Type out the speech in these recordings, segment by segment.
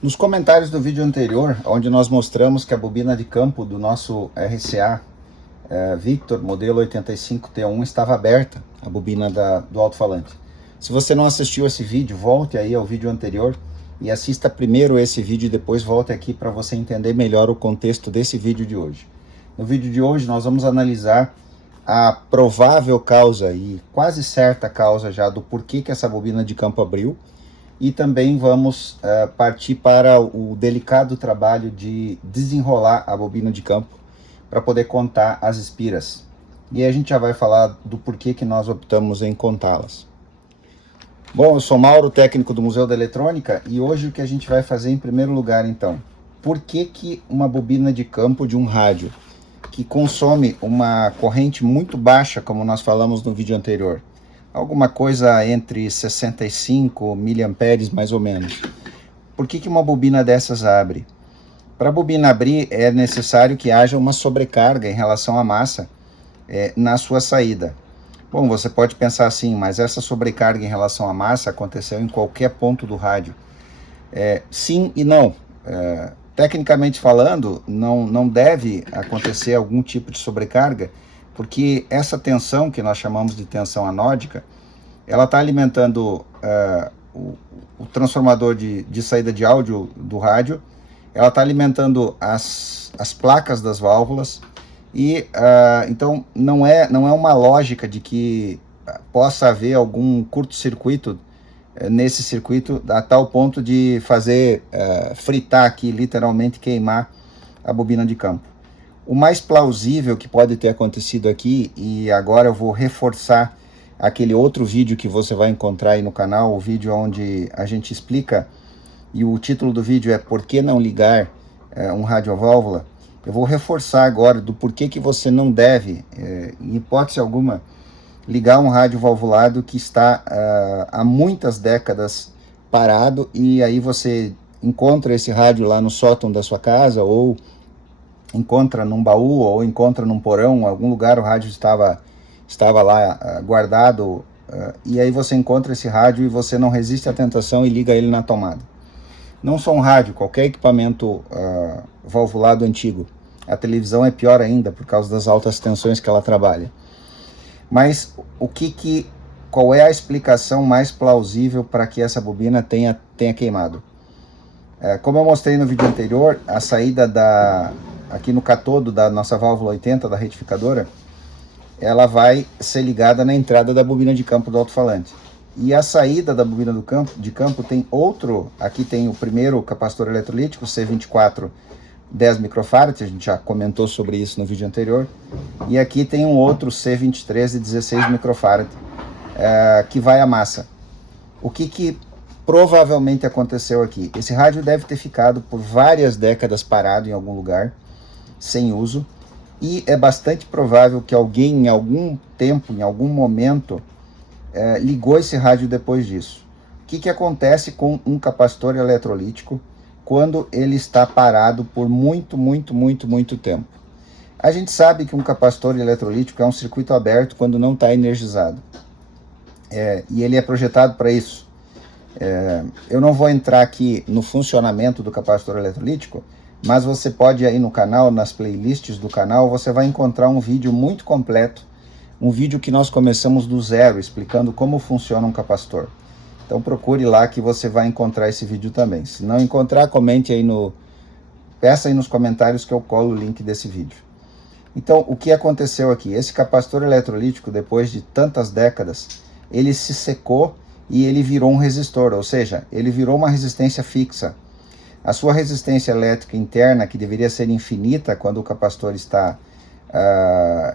Nos comentários do vídeo anterior, onde nós mostramos que a bobina de campo do nosso RCA Victor modelo 85T1 estava aberta, a bobina do alto-falante. Se você não assistiu esse vídeo, volte aí ao vídeo anterior e assista primeiro esse vídeo e depois volte aqui para você entender melhor o contexto desse vídeo de hoje. No vídeo de hoje nós vamos analisar a provável causa e quase certa causa já do porquê que essa bobina de campo abriu, e também vamos partir para o delicado trabalho de desenrolar a bobina de campo para poder contar as espiras. E a gente já vai falar do porquê que nós optamos em contá-las. Bom, eu sou Mauro, técnico do Museu da Eletrônica, e hoje o que a gente vai fazer em primeiro lugar então, por que uma bobina de campo de um rádio que consome uma corrente muito baixa, como nós falamos no vídeo anterior, alguma coisa entre 65 miliamperes mais ou menos, por que uma bobina dessas abre? Para a bobina abrir é necessário que haja uma sobrecarga em relação à massa na sua saída. Bom, você pode pensar assim, mas essa sobrecarga em relação à massa aconteceu em qualquer ponto do rádio. Sim e não. Tecnicamente falando, não deve acontecer algum tipo de sobrecarga, porque essa tensão, que nós chamamos de tensão anódica, ela está alimentando o transformador de saída de áudio do rádio, ela está alimentando as placas das válvulas, e então não é uma lógica de que possa haver algum curto-circuito nesse circuito a tal ponto de fazer fritar aqui, literalmente queimar a bobina de campo. O mais plausível que pode ter acontecido aqui, e agora eu vou reforçar aquele outro vídeo que você vai encontrar aí no canal, o vídeo onde a gente explica, e o título do vídeo é Por que não ligar um radioválvula. Eu vou reforçar agora do porquê que você não deve, em hipótese alguma, ligar um rádio valvulado que está há muitas décadas parado, e aí você encontra esse rádio lá no sótão da sua casa, ou encontra num baú, ou encontra num porão, em algum lugar o rádio estava lá guardado, e aí você encontra esse rádio e você não resiste à tentação e liga ele na tomada. Não só um rádio, qualquer equipamento valvulado antigo. A televisão é pior ainda, por causa das altas tensões que ela trabalha. Mas qual é a explicação mais plausível para que essa bobina tenha queimado? Como eu mostrei no vídeo anterior, a saída aqui no catodo da nossa válvula 80 da retificadora, ela vai ser ligada na entrada da bobina de campo do alto-falante. E a saída da bobina de campo tem outro, aqui tem o primeiro capacitor eletrolítico, C24 10 microfarads, a gente já comentou sobre isso no vídeo anterior, e aqui tem um outro C23 de 16 microfarads, que vai à massa. O que provavelmente aconteceu aqui? Esse rádio deve ter ficado por várias décadas parado em algum lugar, sem uso, e é bastante provável que alguém em algum tempo, em algum momento, ligou esse rádio depois disso. O que acontece com um capacitor eletrolítico quando ele está parado por muito tempo? A gente sabe que um capacitor eletrolítico é um circuito aberto quando não está energizado, e ele é projetado para isso. Eu não vou entrar aqui no funcionamento do capacitor eletrolítico, mas você pode ir aí no canal, nas playlists do canal, você vai encontrar um vídeo muito completo, um vídeo que nós começamos do zero, explicando como funciona um capacitor. Então procure lá que você vai encontrar esse vídeo também. Se não encontrar, comente aí peça aí nos comentários que eu colo o link desse vídeo. Então, o que aconteceu aqui? Esse capacitor eletrolítico, depois de tantas décadas, ele se secou e ele virou um resistor, ou seja, ele virou uma resistência fixa. A sua resistência elétrica interna, que deveria ser infinita quando o capacitor está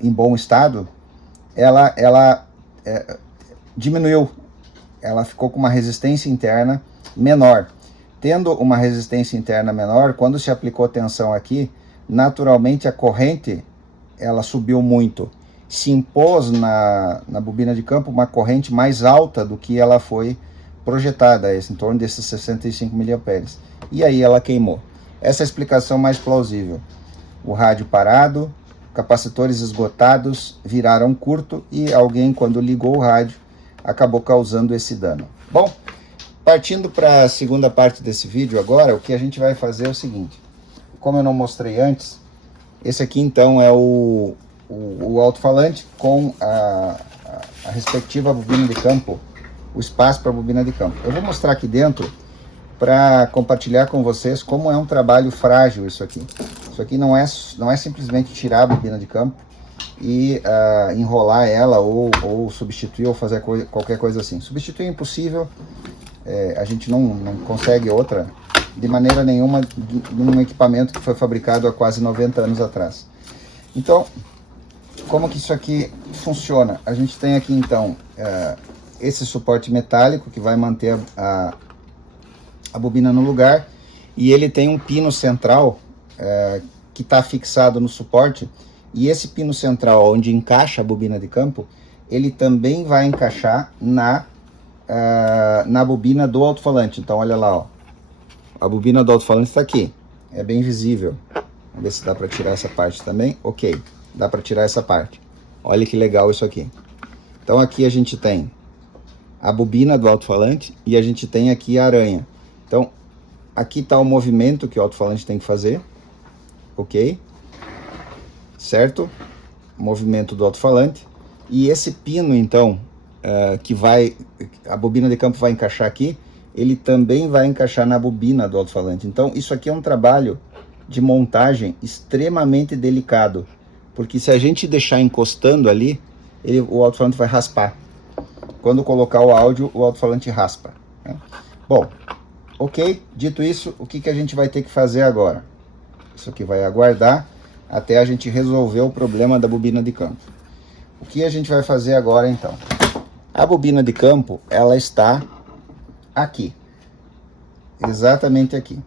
em bom estado, ela diminuiu. Ela ficou com uma resistência interna menor. Tendo uma resistência interna menor, quando se aplicou tensão aqui, naturalmente a corrente ela subiu muito. se impôs na bobina de campo uma corrente mais alta do que ela foi projetada, em torno desses 65 miliamperes. E aí ela queimou. Essa é a explicação mais plausível. O rádio parado, capacitores esgotados, viraram curto e alguém, quando ligou o rádio, acabou causando esse dano. Bom, partindo para a segunda parte desse vídeo agora, o que a gente vai fazer é o seguinte. Como eu não mostrei antes, esse aqui então é o alto-falante com a respectiva bobina de campo, o espaço para a bobina de campo. Eu vou mostrar aqui dentro para compartilhar com vocês como é um trabalho frágil isso aqui. Isso aqui não é simplesmente tirar a bobina de campo e enrolar ela ou substituir ou fazer qualquer coisa assim. Substituir é impossível, a gente não consegue outra de maneira nenhuma num equipamento que foi fabricado há quase 90 anos atrás. Então, como que isso aqui funciona? A gente tem aqui então esse suporte metálico que vai manter a bobina no lugar, e ele tem um pino central que está fixado no suporte, e esse pino central onde encaixa a bobina de campo, ele também vai encaixar na bobina do alto-falante. Então olha lá, ó. A bobina do alto-falante está aqui, é bem visível. Vamos ver se dá para tirar essa parte também. Ok, dá para tirar essa parte. Olha que legal isso aqui. Então aqui a gente tem a bobina do alto-falante e a gente tem aqui a aranha. Então aqui está o movimento que o alto-falante tem que fazer, ok? Certo? Movimento do alto-falante. E esse pino então, a bobina de campo vai encaixar aqui, ele também vai encaixar na bobina do alto-falante. Então isso aqui é um trabalho de montagem extremamente delicado, porque se a gente deixar encostando ali, o alto-falante vai raspar. Quando colocar o áudio, o alto-falante raspa, né? Bom, ok, dito isso, o que a gente vai ter que fazer agora? Isso aqui vai aguardar até a gente resolver o problema da bobina de campo. O que a gente vai fazer agora então? A bobina de campo, ela está aqui, exatamente aqui.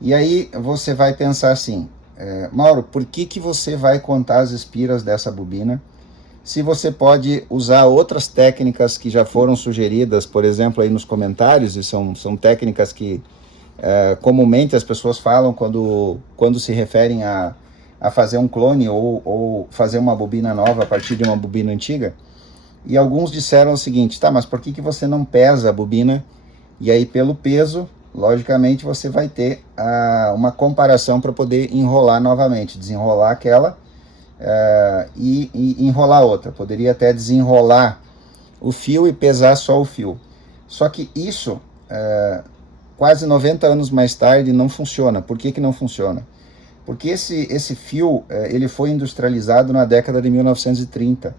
E aí você vai pensar assim, Mauro, por que você vai contar as espiras dessa bobina, se você pode usar outras técnicas que já foram sugeridas, por exemplo, aí nos comentários, e são técnicas que comumente as pessoas falam quando se referem a fazer um clone ou fazer uma bobina nova a partir de uma bobina antiga. E alguns disseram o seguinte, tá, mas por que você não pesa a bobina? E aí pelo peso, logicamente você vai ter uma comparação para poder enrolar novamente, desenrolar aquela e enrolar outra. Poderia até desenrolar o fio e pesar só o fio. Só que isso, quase 90 anos mais tarde, não funciona. Por que não funciona? Porque esse fio ele foi industrializado na década de 1930.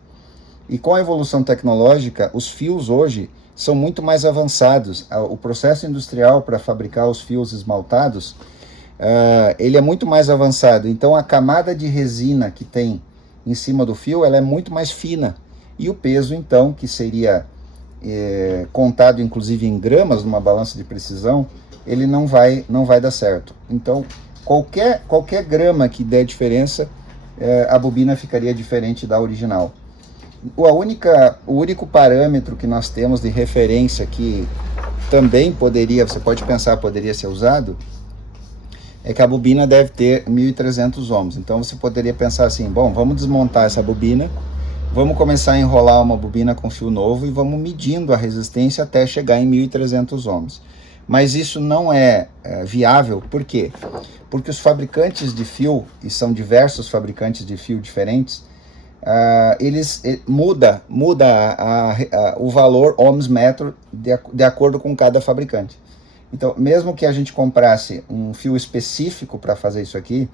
E com a evolução tecnológica, os fios hoje são muito mais avançados. O processo industrial para fabricar os fios esmaltados, ele é muito mais avançado. Então a camada de resina que tem em cima do fio, ela é muito mais fina. E o peso, então, que seria contado inclusive em gramas numa balança de precisão, ele não vai dar certo. Então qualquer grama que der diferença, a bobina ficaria diferente da original. O único parâmetro que nós temos de referência que também você pode pensar, poderia ser usado, é que a bobina deve ter 1.300 ohms. Então você poderia pensar assim, bom, vamos desmontar essa bobina, vamos começar a enrolar uma bobina com fio novo e vamos medindo a resistência até chegar em 1.300 ohms. Mas isso não é viável, por quê? Porque os fabricantes de fio, e são diversos fabricantes de fio diferentes, muda o valor ohms metro de acordo com cada fabricante. Então, mesmo que a gente comprasse um fio específico para fazer isso aqui,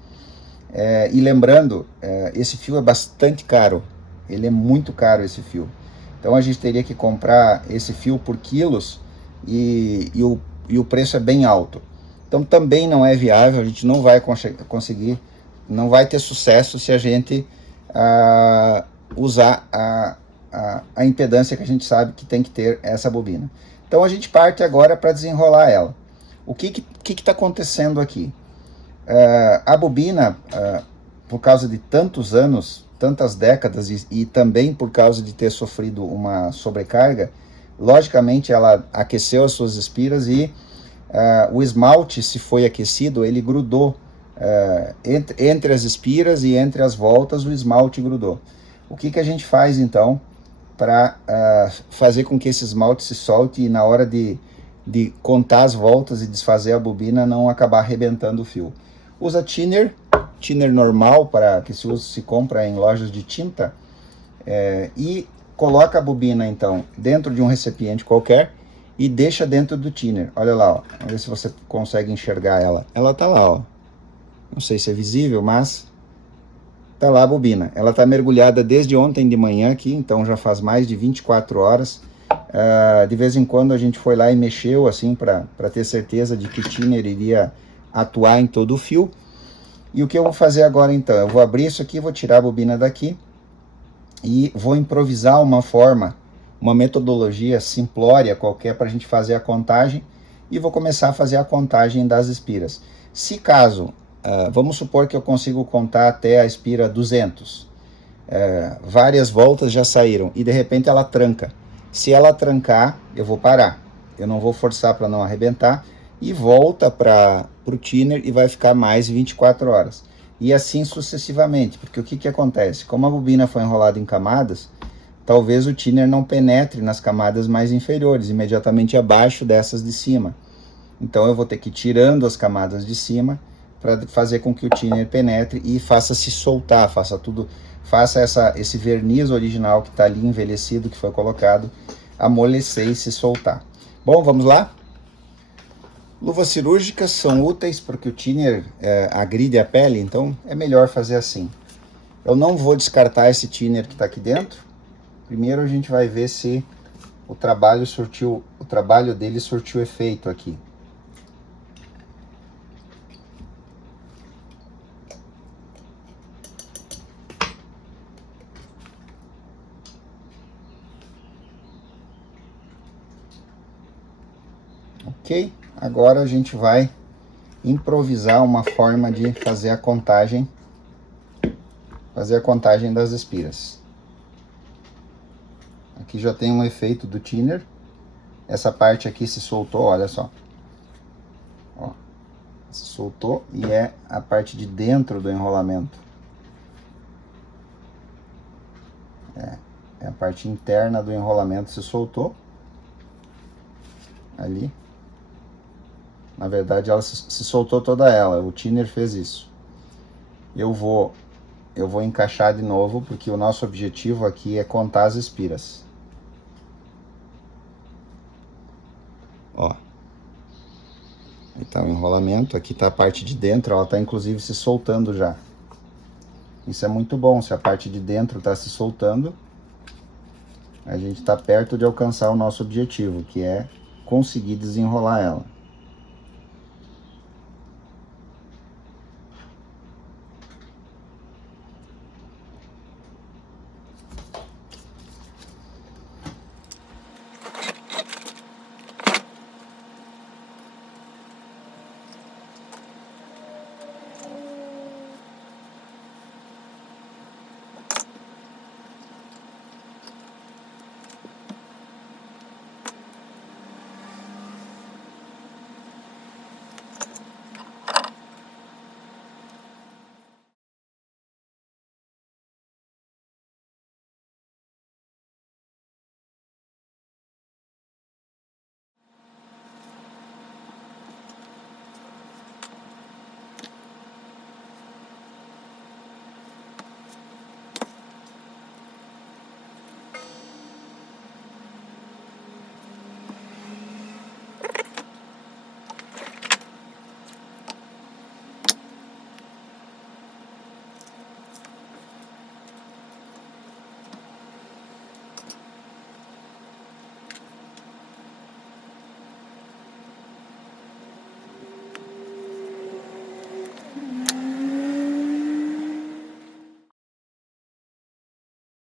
e lembrando, esse fio é bastante caro, ele é muito caro esse fio. Então a gente teria que comprar esse fio por quilos e o preço é bem alto. Então também não é viável, a gente não vai conseguir, não vai ter sucesso se a gente usar a impedância que a gente sabe que tem que ter essa bobina. Então a gente parte agora para desenrolar ela. O que está acontecendo aqui? A bobina, por causa de tantos anos tantas décadas e também por causa de ter sofrido uma sobrecarga, logicamente ela aqueceu as suas espiras e o esmalte, se foi aquecido, ele grudou entre as espiras e entre as voltas, o esmalte grudou. O que a gente faz então para fazer com que esse esmalte se solte e na hora de contar as voltas e desfazer a bobina não acabar arrebentando o fio? Usa thinner normal, para que se compra em lojas de tinta, e coloca a bobina então dentro de um recipiente qualquer e deixa dentro do thinner. Olha lá, ó. Vamos ver se você consegue enxergar ela. Ela tá lá, ó. Não sei se é visível, mas tá lá a bobina. Ela tá mergulhada desde ontem de manhã aqui, então já faz mais de 24 horas. De vez em quando a gente foi lá e mexeu assim para ter certeza de que o thinner iria atuar em todo o fio. E o que eu vou fazer agora então? Eu vou abrir isso aqui, vou tirar a bobina daqui e vou improvisar uma forma, uma metodologia simplória qualquer para a gente fazer a contagem, e vou começar a fazer a contagem das espiras. Se caso, vamos supor que eu consigo contar até a espira 200, várias voltas já saíram e de repente ela tranca. Se ela trancar, eu vou parar, eu não vou forçar para não arrebentar e volta para o thinner e vai ficar mais 24 horas. E assim sucessivamente, porque o que acontece? Como a bobina foi enrolada em camadas, talvez o thinner não penetre nas camadas mais inferiores, imediatamente abaixo dessas de cima. Então eu vou ter que ir tirando as camadas de cima para fazer com que o thinner penetre e faça se soltar, faça esse verniz original que está ali envelhecido, que foi colocado, amolecer e se soltar. Bom, vamos lá? Luvas cirúrgicas são úteis porque o thinner agride a pele, então é melhor fazer assim. Eu não vou descartar esse thinner que está aqui dentro. Primeiro a gente vai ver se o trabalho dele surtiu efeito aqui. Ok? Agora a gente vai improvisar uma forma de fazer a contagem das espiras. Aqui já tem um efeito do thinner. Essa parte aqui se soltou, olha só. Ó, se soltou e é a parte de dentro do enrolamento. É a parte interna do enrolamento se soltou. Ali. Na verdade, ela se soltou toda ela. O thinner fez isso. Eu vou encaixar de novo, porque o nosso objetivo aqui é contar as espiras. Ó. Então, o enrolamento, aqui tá a parte de dentro, ela tá inclusive se soltando já. Isso é muito bom, se a parte de dentro tá se soltando, a gente tá perto de alcançar o nosso objetivo, que é conseguir desenrolar ela.